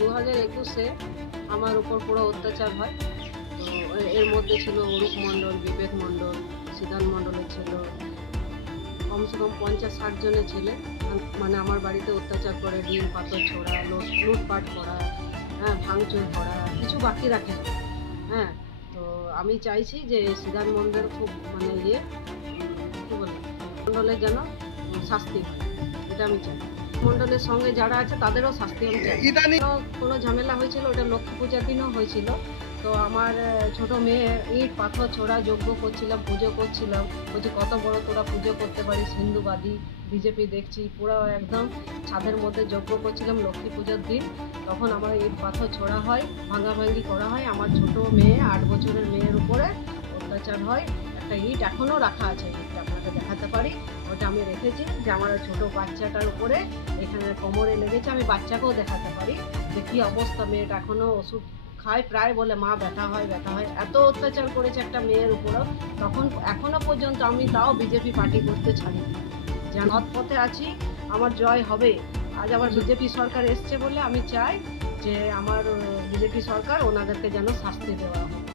2021-এ আমার উপর পুরো অত্যাচার হয়। তো এর মধ্যে ছিল অরূপ মণ্ডল, বিবেক মণ্ডল, সিদ্ধান্ত মণ্ডলের ছিল, কমসে কম 50-60 জনের ছেলে মানে আমার বাড়িতে অত্যাচার করে, ডিম পাথর ছোড়া, লুটপাট করা, হ্যাঁ, ভাঙচুর করা, কিছু বাকি রাখে না। হ্যাঁ, তো আমি চাইছি যে সিদ্ধান্ত মণ্ডল খুব মানে কী বলে মণ্ডলের যেন শাস্তি হয়, এটা আমি চাই। মণ্ডলের সঙ্গে যারা আছে তাদেরও শাস্তি আমি চাই। কোনো ঝামেলা হয়েছিল, ওটা লক্ষ্মী পূজার দিনও হয়েছিল। তো আমার ছোট মেয়ে ইট পাথর ছোড়া যজ্ঞ করছিলাম, পুজো করছিলাম, বলছি কত বড় তোরা পুজো করতে পারিস, হিন্দুবাদী বিজেপি দেখছি, পুরো একদম ছাদের মধ্যে যজ্ঞ করছিলাম লক্ষ্মী পুজোর দিন। তখন আমার ইট পাথর ছোড়া হয়, ভাঙাভাঙি করা হয়, আমার ছোট মেয়ে 8 বছরের মেয়ের উপরে অত্যাচার হয়। একটা ইট এখনও রাখা আছে, ইটটা আপনাকে দেখাতে পারি, ওটা আমি রেখেছি যে আমার ছোট বাচ্চাটার উপরে এখানে কোমরে লেগেছে, আমি বাচ্চাকেও দেখাতে পারি যে কী অবস্থা। মেয়েটা এখনও ওষুধ খায়, প্রায় বলে মা ব্যথা হয় ব্যথা হয়, এত অত্যাচার করেছে একটা মেয়ের উপরও। তখন এখনো পর্যন্ত আমি তাও বিজেপি পার্টি করতে ছাড়িনি, যে সৎ পথে আছি, আমার জয় হবে। আজ আবার বিজেপি সরকার এসছে বলে আমি চাই যে আমার বিজেপি সরকার ওনাদেরকে যেন শাস্তি দেওয়া হয়।